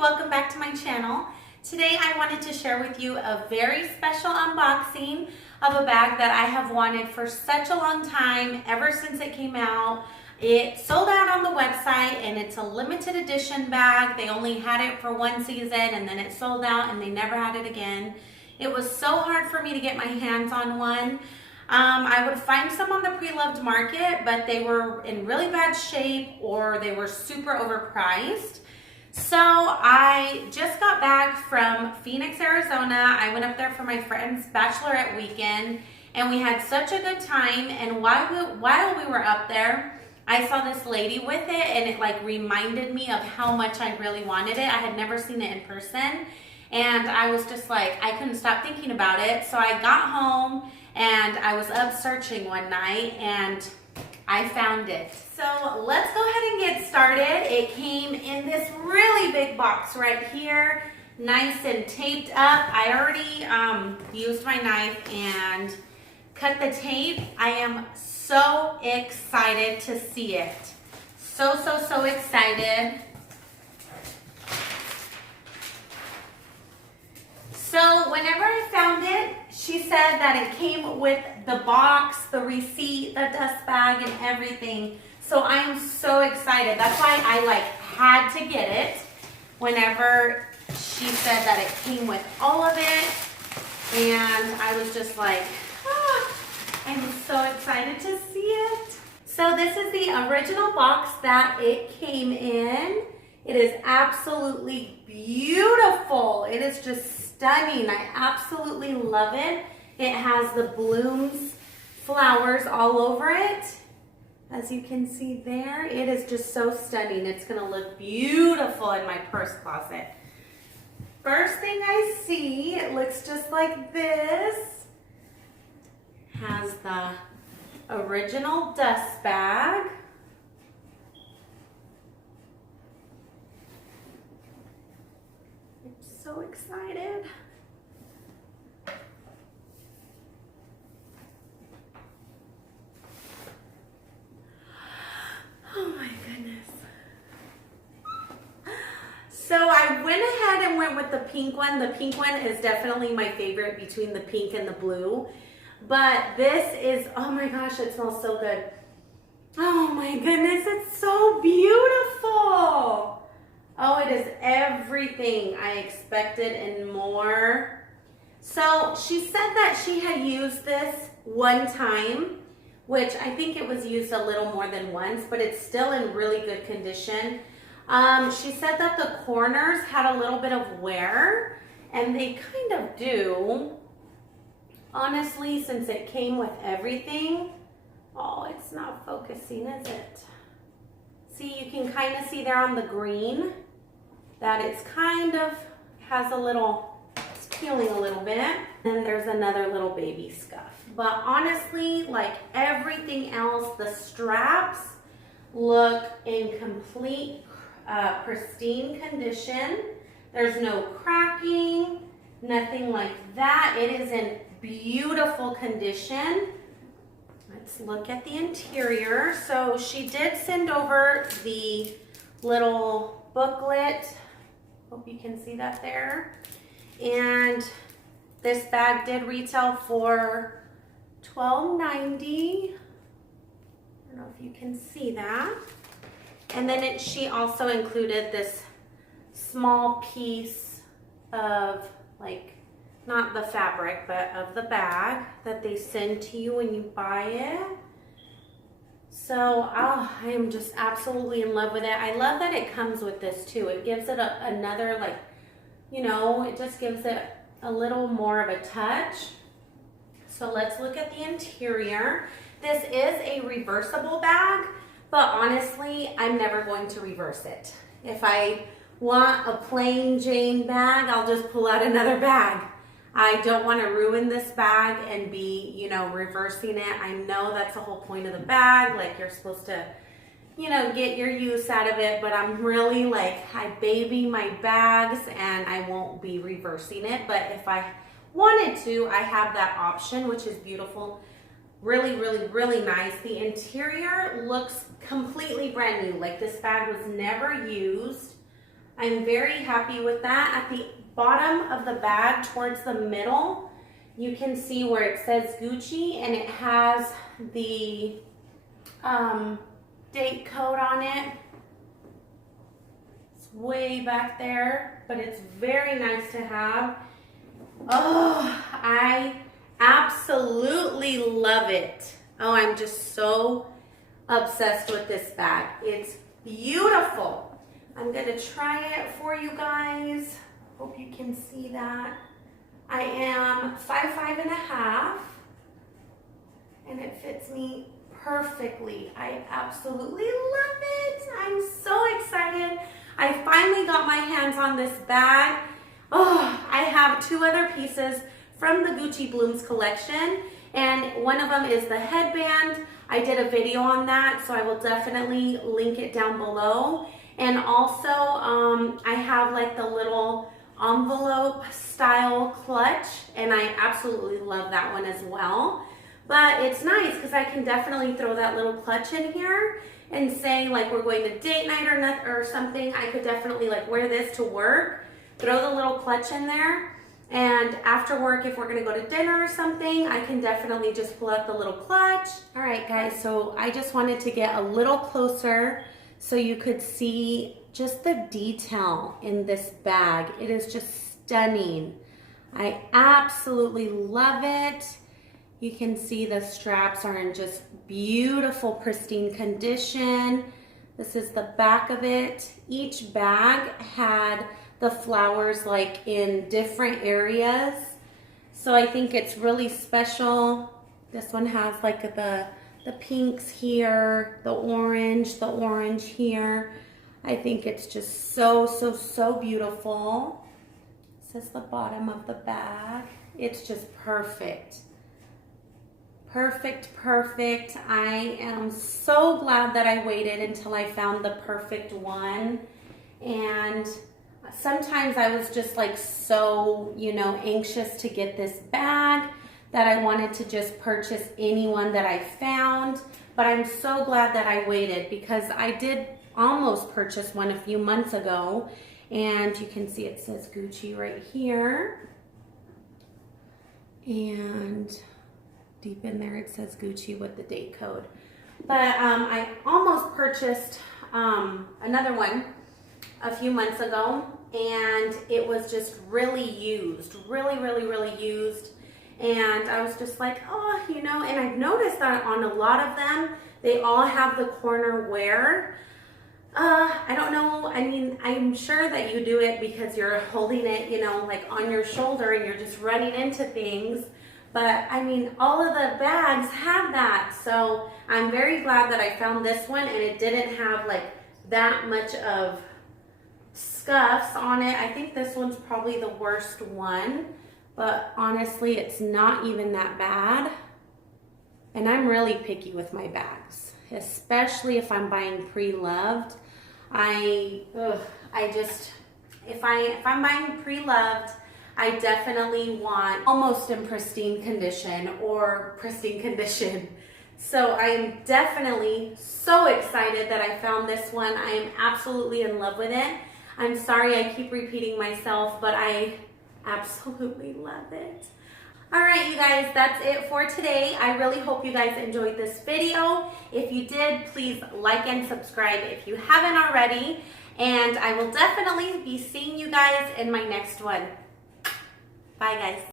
welcome back to my channel. Today I wanted to share with you a very special unboxing of a bag that I have wanted for such a long time, ever since it came out. It sold out on the website and it's a limited edition bag. They only had it for one season and then it sold out and they never had it again. It was so hard for me to get my hands on one. I would find some on the pre-loved market, but they were in really bad shape or they were super overpriced. So I just got back from Phoenix, Arizona. I went up there for my friend's bachelorette weekend and we had such a good time. And while we were up there, I saw this lady with it and it like reminded me of how much I really wanted it. I had never seen it in person and I was just like, I couldn't stop thinking about it. So I got home and I was up searching one night and I found it. So let's go ahead and get started. It came in this really big box right here, nice and taped up. I already used my knife and cut the tape. I am so excited to see it. So excited. So whenever I found it, she said that it came with the box, the receipt, the dust bag, and everything. So I am so excited. That's why I had to get it whenever she said that it came with all of it. And I was just like, I'm so excited to see it. So this is the original box that it came in. It is absolutely beautiful. It is just stunning. I absolutely love it. It has the blooms, flowers all over it. As you can see there, it is just so stunning. It's gonna look beautiful in my purse closet. First thing I see, it looks just like this. Has the original dust bag. I'm so excited. Oh my goodness. So I went ahead and went with the pink one. The pink one is definitely my favorite between the pink and the blue. But this is, oh my gosh, it smells so good. Oh my goodness, it's so beautiful. Oh, it is everything I expected and more. So she said that she had used this one time, which I think it was used a little more than once, but it's still in really good condition. She said that the corners had a little bit of wear, and they kind of do. Honestly, since it came with everything, oh, it's not focusing, is it? See, you can kind of see there on the green that it's kind of has a little, it's peeling a little bit. And there's another little baby scuff. But honestly, like everything else, the straps look in complete, pristine condition. There's no cracking, nothing like that. It is in beautiful condition. Let's look at the interior. So she did send over the little booklet. Hope you can see that there. And this bag did retail for $12.90. I don't know if you can see that. And then she also included this small piece of not the fabric, but of the bag that they send to you when you buy it. So I am just absolutely in love with it. I love that it comes with this too. It gives it another it just gives it a little more of a touch. So let's look at the interior. This is a reversible bag, but honestly, I'm never going to reverse it. If I want a plain Jane bag, I'll just pull out another bag. I don't want to ruin this bag and be, reversing it. I know that's the whole point of the bag. Like you're supposed to, get your use out of it, but I'm really I baby my bags and I won't be reversing it. But if I wanted to, I have that option, which is beautiful. Really nice. The interior looks completely brand new. Like this bag was never used. I'm very happy with that. At the bottom of the bag towards the middle, you can see where it says Gucci and it has the date code on it. It's way back there, but it's very nice to have. Oh, I absolutely love it. Oh, I'm just so obsessed with this bag. It's beautiful. I'm gonna try it for you guys. Hope you can see that. I am 5'5½", and it fits me perfectly. I absolutely love it. I'm so excited. I finally got my hands on this bag. Oh, I have 2 other pieces from the Gucci Blooms collection, and one of them is the headband. I did a video on that, so I will definitely link it down below. And also, I have like the little envelope style clutch, and I absolutely love that one as well. But it's nice because I can definitely throw that little clutch in here and say like we're going to date night or something. I could definitely like wear this to work, throw the little clutch in there, and after work, if we're gonna go to dinner or something, I can definitely just pull out the little clutch. All right, guys, so I just wanted to get a little closer so you could see just the detail in this bag. It is just stunning. I absolutely love it. You can see the straps are in just beautiful, pristine condition. This is the back of it. Each bag had the flowers like in different areas. So I think it's really special. This one has like the pinks here, the orange here. I think it's just so beautiful. This is the bottom of the bag. It's just perfect. Perfect. I am so glad that I waited until I found the perfect one. And sometimes I was just like so, anxious to get this bag that I wanted to just purchase any one that I found. But I'm so glad that I waited because I did almost purchase one a few months ago. And you can see it says Gucci right here. And deep in there it says Gucci with the date code. But I almost purchased another one a few months ago, and it was just really used, really used. And I was just like, oh, and I've noticed that on a lot of them, they all have the corner wear. I don't know, I'm sure that you do it because you're holding it, like on your shoulder and you're just running into things. But all of the bags have that. So I'm very glad that I found this one and it didn't have like that much of scuffs on it. I think this one's probably the worst one, but honestly, it's not even that bad. And I'm really picky with my bags, especially if I'm buying pre-loved. If I'm buying pre-loved, I definitely want almost in pristine condition or pristine condition. So I am definitely so excited that I found this one. I am absolutely in love with it. I'm sorry I keep repeating myself, but I absolutely love it. All right, you guys, that's it for today. I really hope you guys enjoyed this video. If you did, please like and subscribe if you haven't already. And I will definitely be seeing you guys in my next one. Bye, guys.